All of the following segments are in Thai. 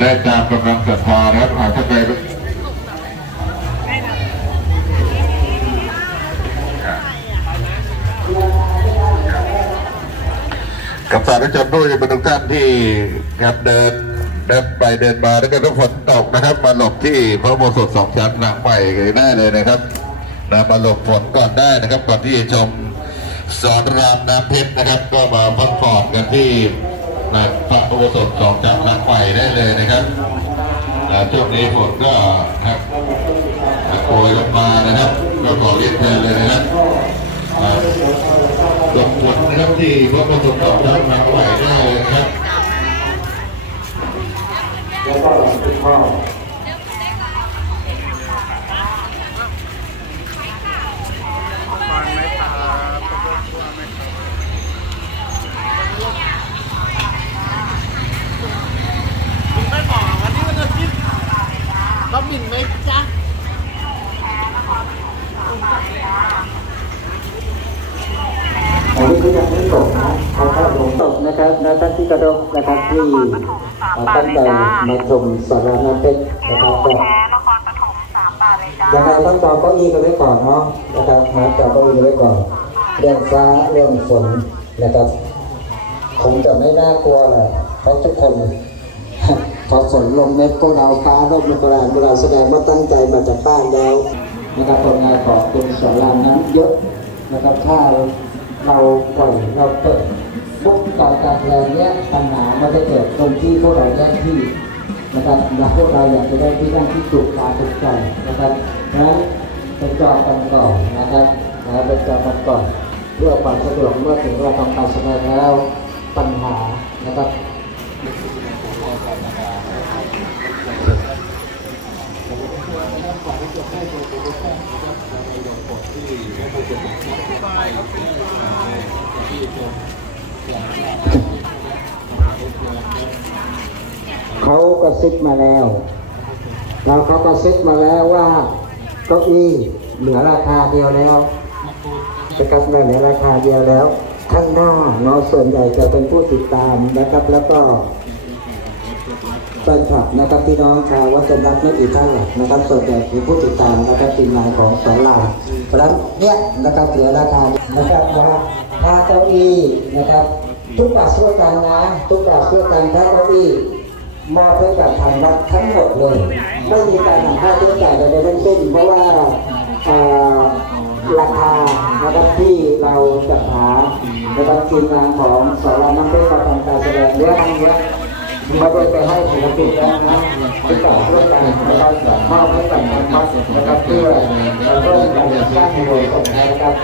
ได้ตามกำลังศรัทธานะครับหากท่านใดกับสาธุชนผู้บรรทุกท่านที่ครับเดินเดินไปเดินมาแล้วก็ต้องฝนตกนะครับ มาหลบที่พระโบสถสองชั้นหลังใหม่กันได้เลยนะครับนะมาหลบฝนก่อนได้นะครับก่อนที่จะชมสอนรามน้ำเพชรนะครับ ก็มาพักผ่อนกันที่ นะพระอุโบสถสองชั้นหลักใหม่ได้เลยนะครับนะช่วงนี้ผมก็ครับโกยลงมานะครับ ก็ขอเรียนเชิญเลยนะครับอ่าหลบฝนะครับที่พระประสบกับทางทางไหวได้เลยครับแล้วก็หลังคุณพ่อไม่บอกวันนี้มันจะคิดบะหมี่ไหมจ๊ะ อันนี้ก็ยังไม่ตกนะเขาก็ลงตกนะครับนะท่านที่กระดกนะครับที่ตั้งใจมาชมสารนาเพชรนะครับก็แพ้นครปฐมสามบาทเลยจ้ายังไงต้องจองเก้าอี้กันไว้ก่อนเนาะนะครับหาจองเก้าอี้กันไว้ก่อนเรื่องฟ้าเรื่องฝนนะครับคงจะไม่น่ากลัวแหละเพราะทุกคนพอฝนลงเม็ดพวกเราฟ้าลมโบราณโบราณแสดงว่าตั้งใจมาจากบ้านแล้วนะครับผลงานของคุณสอนรามนั้นเยอะนะครับถ้า เราปล่อยเราเปิดปุ๊บต่อการแรงเนี้ยปัญหามันจะเกิดตรงที่พวกเราได้ที่นะครับและพวกเราอยากจะได้ที่นั่งที่ถูกตาถูกใจนะครับนั้นไปจองกันก่อนนะครับนะไปจองกันก่อนเพื่อความสะดวกเมื่อถึงเวลาทำการแสดงแล้วปัญหานะครับเเขากระซิบมาแล้วเราเขากระซิบมาแล้วว่าเก้าอี้เหลือราคาเดียวแล้วนะครับเหลือราคาเดียวแล้ว ข้างหน้าเนาะส่วนใหญ่จะเป็นผู้ติดตามนะครับ แล้วก็แฟนคลับนะครับพี่น้องชาววัดนัทไม่กี่ท่านหรอกนะครับส่วนใหญ่คือผู้ติดตามนะครับทีมงานของสอนราเพราะฉะนั้นเนี่ยนะครับเหลือราคานะครับว่า ค่าเก้าอี้นะครับ ทุกบาทช่วยกันนะ ทุกบาทช่วยกันค่าเก้าอี้มอบให้กับทางวัดทั้งหมดเลย ไม่มีการหักค่าใช้จ่ายใดๆทั้งสิ้นเพราะว่าราคานะครับที่เราจัดหานะครับทีมงานของสอนรน้ำเพชรมาทำการแสดงเรื่องนี้ไม่ได้ไปให้ศิลปินแล้วนะที่ต่างเรื่องการนะครับมอบให้กับทางวัดนะครับเพื่อเริ่มการสร้างโบสถ์นะครับ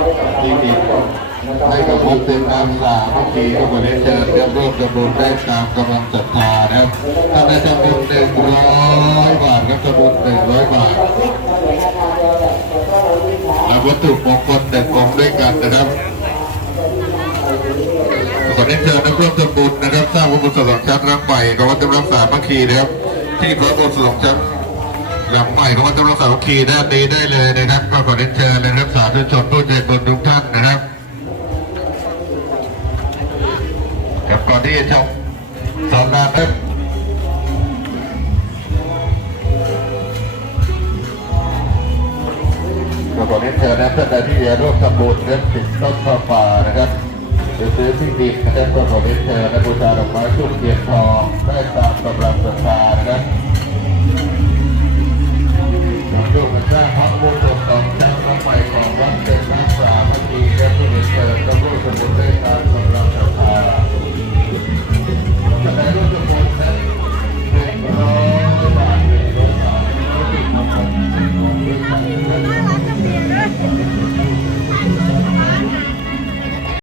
เอ่อมอบให้กับทางวัดทั้งหมดนะครับให้กับผมเป็นนำสาเมื่อกี้ก็มาได้เชิญเรียบร่วมกระบุญได้ตามกำลังศรัทธานะครับถ้าได้จำนวนหนึ่งร้อยบาทก็จำนวนหนึ่งร้อยบาทและวัตถุมงคลหนึ่งองด้วยกันนะครับขอเรียนเชิญนักร่วมทำบุญนะครับสร้างพระพุทธสองชั้นรังใหม่ของวัดจำรังสามัคคีนะครับที่พระพุทธสองชั้น ลังใหม่ของวัดจำรังสามัคคีด้านนี้ได้เลยนะครับก็ขอเรียนเชิญนะครับสาธุชนผู้ใจบุญทุกท่านนะครับครับก่อนที่จะชมสอนราครับก็ขอเรียนเชิญนะท่านใดที่จะร่วมทำบุญเรื่องติดต้นผ้าป่านะครับหรือซื้อที่ดินนะครับก็ขอเรียนเชิญและบูชาดอกไม้ทูบเทียนทองได้ตามกำลังเส